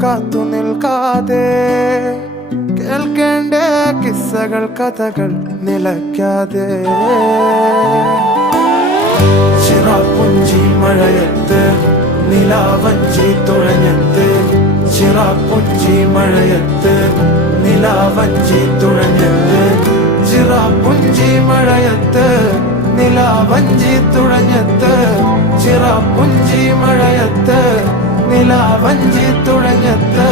കാത്തു നിൽക്കാതെ കേൾക്കേണ്ട കിസ്സകൾ കഥകൾ നിലയ്ക്കാതെ ചിറാപ്പുഞ്ചി മഴയത്ത് നിലാവഞ്ചി തുഴഞ്ഞത്ത് ചിറാപ്പുഞ്ചി മഴയത്ത് നിലാവഞ്ചി തുഴഞ്ഞത്ത് ചിറാപ്പുഞ്ചി മഴയത്ത് നിലാവഞ്ചി തുഴഞ്ഞത്ത് ചിറാപ്പുഞ്ചി മഴയത്ത് നിലാവഞ്ചി തുഴഞ്ഞത്ത്